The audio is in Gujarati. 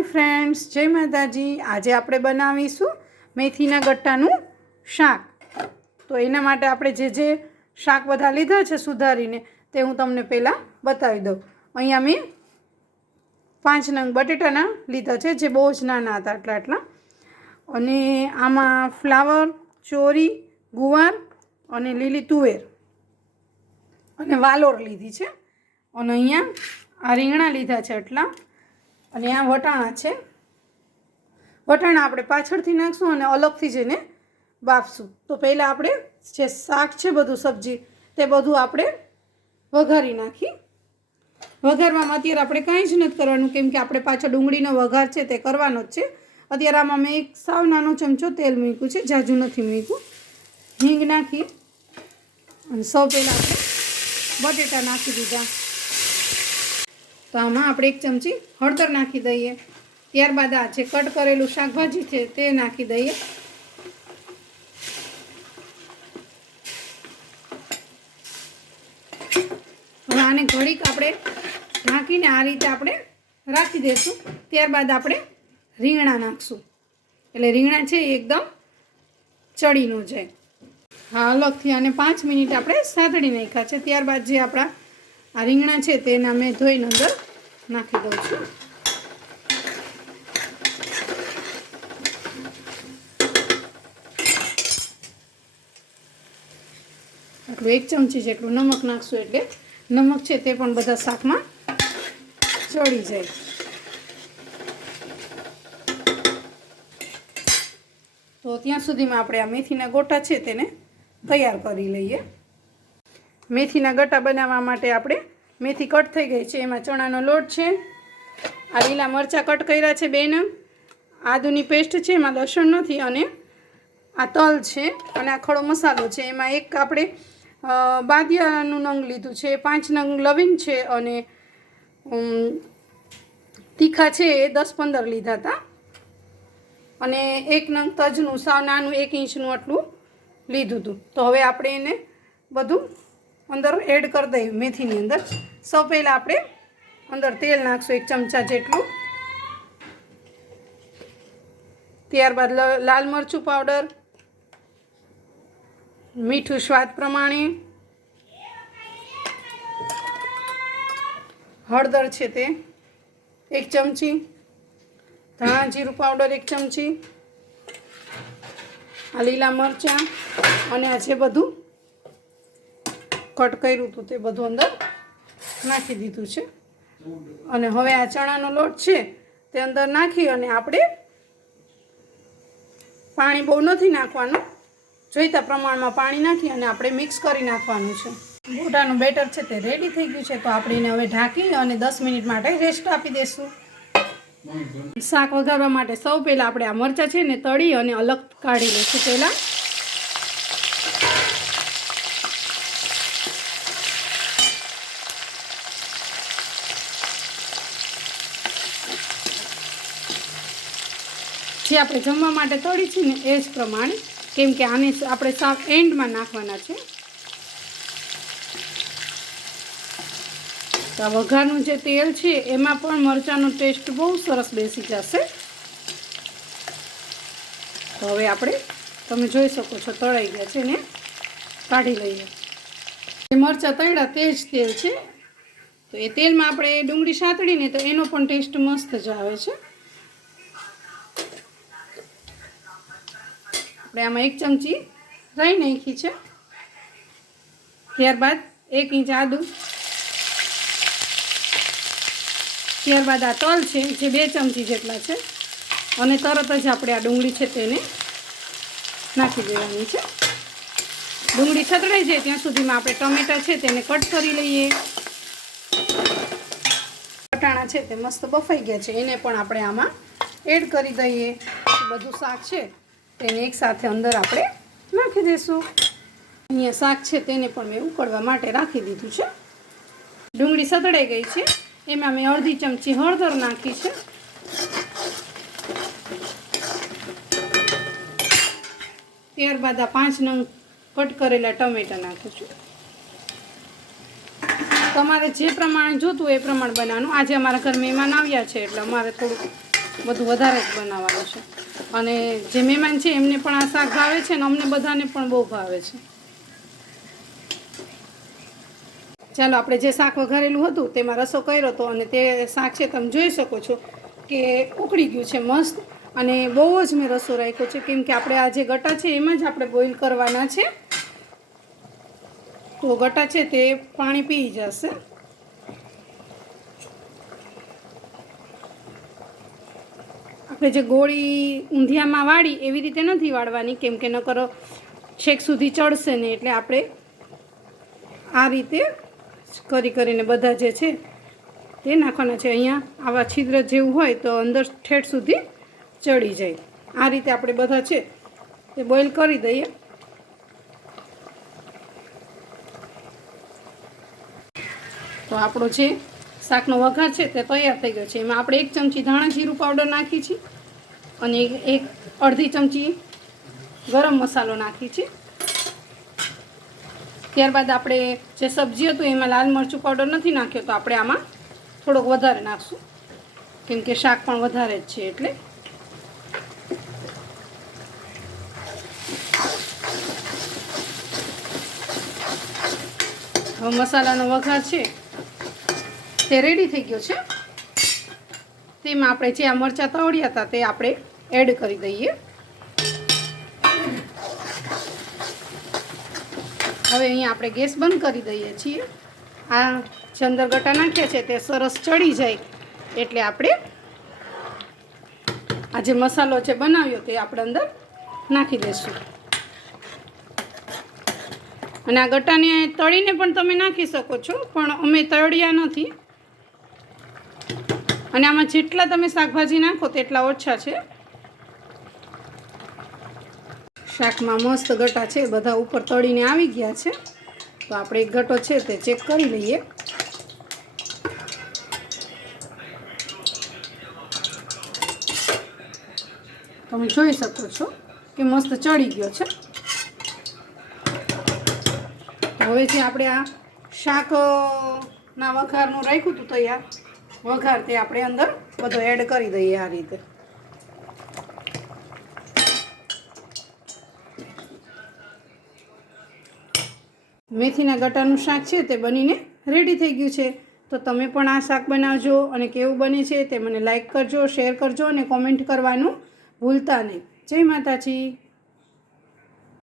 हाय फ्रेंड्स, जय माताजी। आज આપણે બનાવીશું મેથીના ગટ્ટાનું શાક। તો એના માટે આપણે જે શાક બધા લીધા છે સુધારીને તે હું તમને પહેલાં બતાવી દઉં। અહીંયા મેં 5 નંગ બટેટાના લીધા છે, જે બહુ જ નાના હતા આટલા। અને આમાં ફ્લાવર, ચોરી, ગુવાર અને લીલી તુવેર અને વાલોર લીધી છે। અને અહીંયા આ રીંગણા લીધા છે આટલા। અને આ વટાણા છે। વટાણા આપણે પાછળથી નાખશું અને અલગથી જઈને બાફશું। તો પહેલાં આપણે જે શાક છે બધું સબ્જી તે બધું આપણે વઘારી નાખી। વઘારવામાં અત્યારે આપણે કાંઈ જ નથી કરવાનું, કેમ કે આપણે પાછો ડુંગળીનો વઘાર છે તે કરવાનો જ છે। અત્યારે આમાં મેં એક સાવ નાનો ચમચો તેલ મૂક્યું છે, ઝાઝું નથી મૂક્યું। હિંગ નાખી અને સૌ પહેલાં આપણે બટેટા નાખી દીધા। તો આમાં આપણે 1 ચમચી હળદર નાખી દઈએ। ત્યારબાદ આ જે કટ કરેલું શાકભાજી છે તે નાખી દઈએ। હવે આને ઘડીક આપણે ઢાંકીને આ રીતે આપણે રાખી દઈશું। ત્યારબાદ આપણે રીંગણા નાખશું, એટલે રીંગણા છે એ એકદમ ચડી ન જાય। હા, અલગથી આને 5 મિનિટ આપણે સાતળી નાખ્યા છે। ત્યારબાદ જે આપણા આ રીંગણા છે તેના મેં ધોઈને અંદર નાખી દઉં છું। આટલું 1 ચમચી જેટલું નમક નાખશું, એટલે નમક છે તે પણ બધા શાકમાં ચડી જાય। તો ત્યાં સુધીમાં આપણે આ મેથીના ગોટા છે તેને તૈયાર કરી લઈએ। મેથીના ગટ્ટા બનાવવા માટે આપણે મેથી કટ થઈ ગઈ છે, એમાં ચણાનો લોટ છે, આ લીલા મરચાં કટ કર્યા છે 2 નંગ, આદુની પેસ્ટ છે, એમાં લસણ નથી, અને આ તલ છે, અને આ ખડો મસાલો છે। એમાં એક આપણે બાદિયાનું નંગ લીધું છે, 5 નંગ લવિંગ છે, અને તીખા છે એ 10-15 લીધા હતા, અને 1 નંગ તજનું સાવ નાનું 1 ઇંચનું આટલું લીધું હતું। તો હવે આપણે એને બધું અંદર એડ કરી દઈએ મેથીની અંદર। સૌ પહેલાં આપણે અંદર તેલ નાખશું 1 ચમચા જેટલું। ત્યારબાદ લાલ મરચું પાવડર, મીઠું સ્વાદ પ્રમાણે, હળદર છે તે 1 ચમચી, ધાણા જીરું પાવડર 1 ચમચી, આ લીલા મરચાં અને આ જે બધું કટ કર્યું હતું તે બધું અંદર નાખી દીધું છે। અને હવે આ ચણાનો લોટ છે તે અંદર નાખી અને આપણે પાણી બહુ નથી નાખવાનું, જોઈતા પ્રમાણમાં પાણી નાખી અને આપણે મિક્સ કરી નાખવાનું છે। ગોટાનું બેટર છે તે રેડી થઈ ગયું છે, તો આપણે એને હવે ઢાંકી અને 10 મિનિટ માટે રેસ્ટ આપી દઈશું। શાક વઘારવા માટે સૌ પહેલાં આપણે આ મરચાં છે ને તળી અને અલગ કાઢી લઈશું। પહેલાં જે આપણે જમવા માટે તળી છે ને એ જ પ્રમાણે, કેમ કે આને આપણે શાક એન્ડમાં નાખવાના છે। તો આ વઘારનું જે તેલ છે એમાં પણ મરચાંનો ટેસ્ટ બહુ સરસ બેસી જશે। તો હવે આપણે તમે જોઈ શકો છો તળાઈ ગયા છે ને કાઢી લઈએ। જે મરચાં તળ્યા તે જ તેલ છે, તો એ તેલમાં આપણે ડુંગળી સાતળીને તો એનો પણ ટેસ્ટ મસ્ત જ આવે છે। આપણે આમાં 1 ચમચી રાઈ નાખી છે। ત્યારબાદ 1 ઇંચ આદું, ત્યારબાદ આ તલ છે જે 2 ચમચી જેટલા છે, અને તરત જ આપણે આ ડુંગળી છે તેને નાખી દેવાની છે। ડુંગળી છતરાઈ જાય ત્યાં સુધીમાં આપણે ટમેટાં છે તેને કટ કરી લઈએ। વટાણા છે તે મસ્ત બફાઈ ગયા છે, એને પણ આપણે આમાં એડ કરી દઈએ। બધું શાક છે તેને એકસાથે અંદર આપણે નાખી દઈશું। અહીંયા શાક છે તેને પણ મેં ઉકળવા માટે રાખી દીધું છે। ડુંગળી સતળાઈ ગઈ છે, એમાં મેં અડધી ચમચી હળદર નાખી છે। ત્યારબાદ આ 5 નંગ કટ કરેલા ટમેટાં નાખું છું। તમારે જે પ્રમાણે જોતું એ પ્રમાણે બનાવવાનું। આજે અમારા ઘર મહેમાન આવ્યા છે એટલે અમારે થોડુંક બધું વધારે જ બનાવવાનું છે. અને જે મહેમાન છે એમને પણ આ શાક ભાવે છે અને અમને બધાને પણ બહુ ભાવે છે. ચાલો, આપણે જે શાક વઘારેલું હતું તેમાં રસો કર્યો હતો અને તે શાક છે તમે જોઈ શકો છો કે ઉકળી ગયું છે મસ્ત. અને બહુ જ મેં રસો રાખ્યો છે કેમ કે આપણે આ જે ગટા છે એમાં જ આપણે બોઇલ કરવાના છે. તો ગટા છે તે પાણી પી જશે. આપણે જે ગોળી ઊંધિયામાં વાળી એવી રીતે નથી વાળવાની કેમ કે નકર છેક સુધી ચડશે ને, એટલે આપણે આ રીતે કરીને બધા જે છે તે નાખવાના છે. અહીંયા આવા છિદ્ર જેવું હોય તો અંદર ઠેઠ સુધી ચડી જાય. આ રીતે આપણે બધા છે તે બોઇલ કરી દઈએ. તો આપણો જે શાકનો વઘાર છે તે તૈયાર થઈ ગયો છે. એમાં આપણે 1 ચમચી ધાણા જીરું પાવડર નાખી છે અને અડધી ચમચી ગરમ મસાલો નાખી છે. ત્યારબાદ આપણે જે સબ્જી હતું એમાં લાલ મરચું પાવડર નથી નાખ્યો, તો આપણે આમાં થોડોક વધારે નાખશું કેમ કે શાક પણ વધારે જ છે એટલે. હવે મસાલાનો વઘાર છે તે રેડી થઈ ગયો છે. તેમાં આપણે જે આ મરચાં તળ્યા હતા તે આપણે એડ કરી દઈએ. હવે અહીંયા આપણે ગેસ બંધ કરી દઈએ છીએ. આ જે અંદર ગટા નાખ્યા છે તે સરસ ચડી જાય એટલે આપણે આ જે મસાલો છે બનાવ્યો તે આપણે અંદર નાખી દઈશું. અને આ ગટાને તળીને પણ તમે નાખી શકો છો, પણ અમે તળ્યા નથી. અને આમાં જેટલા તમે શાકભાજી નાખો તેટલા ઓછા છે. શાકમાં મસ્ત ગટા છે બધા ઉપર તળીને આવી ગયા છે. તો આપણે એક ગટો છે તે ચેક કરી લઈએ. તમે જોઈ શકો છો કે મસ્ત ચડી ગયો છે. હવે જે આપણે આ શાકના વઘારનું રાખ્યું હતું તૈયાર વઘાર તે આપણે અંદર બધો એડ કરી દઈએ. આ રીતે મેથીના ગટાનું શાક છે તે બનીને રેડી થઈ ગયું છે. તો તમે પણ આ શાક બનાવજો અને કેવું બને છે તે મને લાઈક કરજો, શેર કરજો અને કોમેન્ટ કરવાનું ભૂલતા નહીં. જય માતાજી.